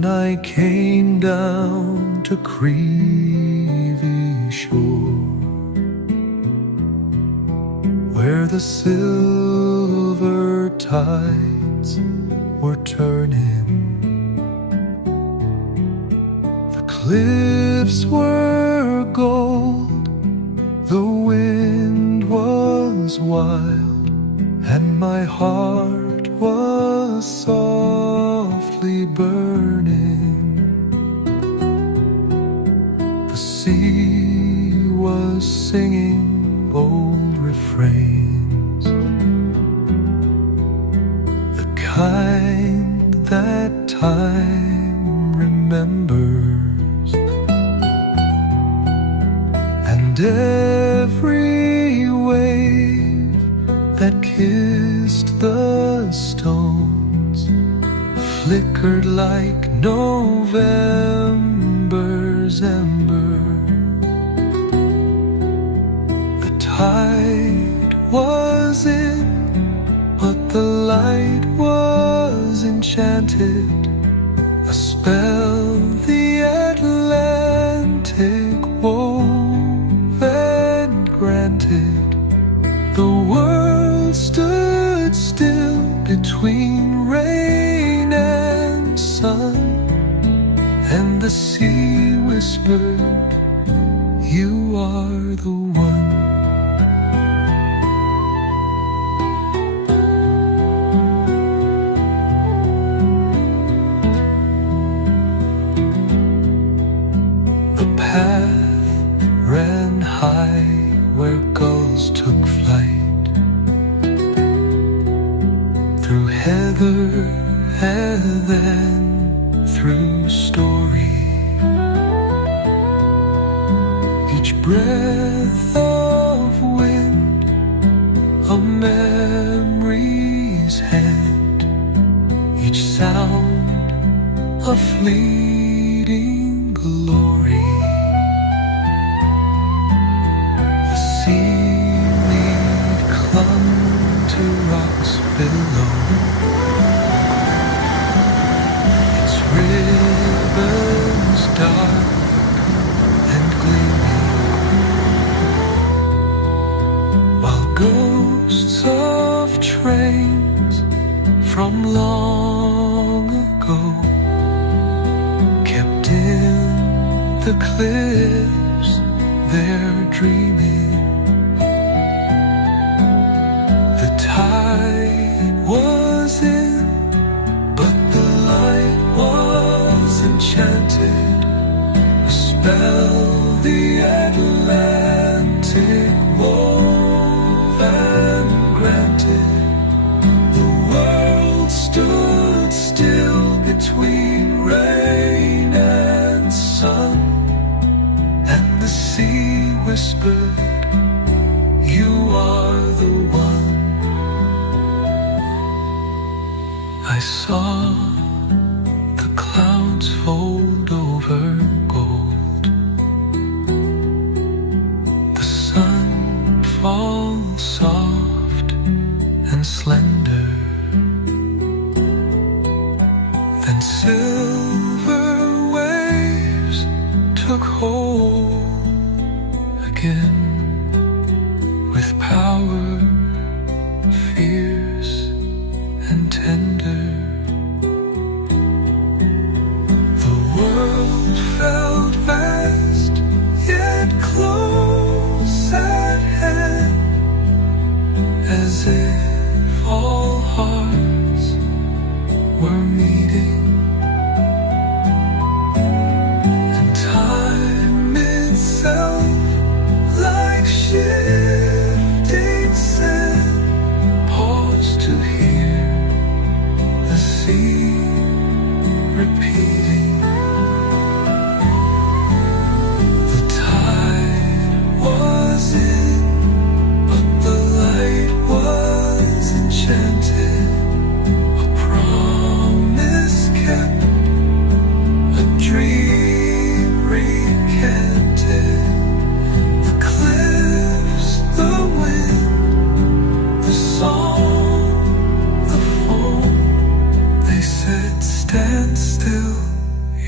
Then I came down to Creevy shore, where the silver tides were turning. The cliffs were gold, the wind was wild, and my heart was softly burning. The sea was singing old refrains, the kind that time remembers, and every wave that kissed the stones flickered like November's ember. The tide was in, but the light was enchanted, a spell the Atlantic wove and granted. The world stood still between rain and sun, and the sea whispered, "You are the one." The path ran high where gulls took flight, through heather and then through story. Each breath of wind a memory's hand, each sound a fleeting glory. The seaweed clung to rocks below, its ribbons dark and gleaming, while ghosts of trains from long ago kept in the cliffs their dreaming. The tide was in, but the light was enchanted, a spell the Atlantic wove and granted. The world stood still between rain and sun, and the sea whispered, "You are the one." I saw the clouds fold over gold, the sun fall soft and slender, then silver waves took hold again, with power fierce and tender. The world felt vast, yet close at hand, as if all hearts were meeting, and time itself, like shifting sand, paused to hear the sea repeating. The tide was in, but the light was enchanted, a promise kept, a dream recanted. The cliffs, the wind, the song, the foam, they said, "Stand still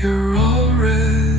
You're already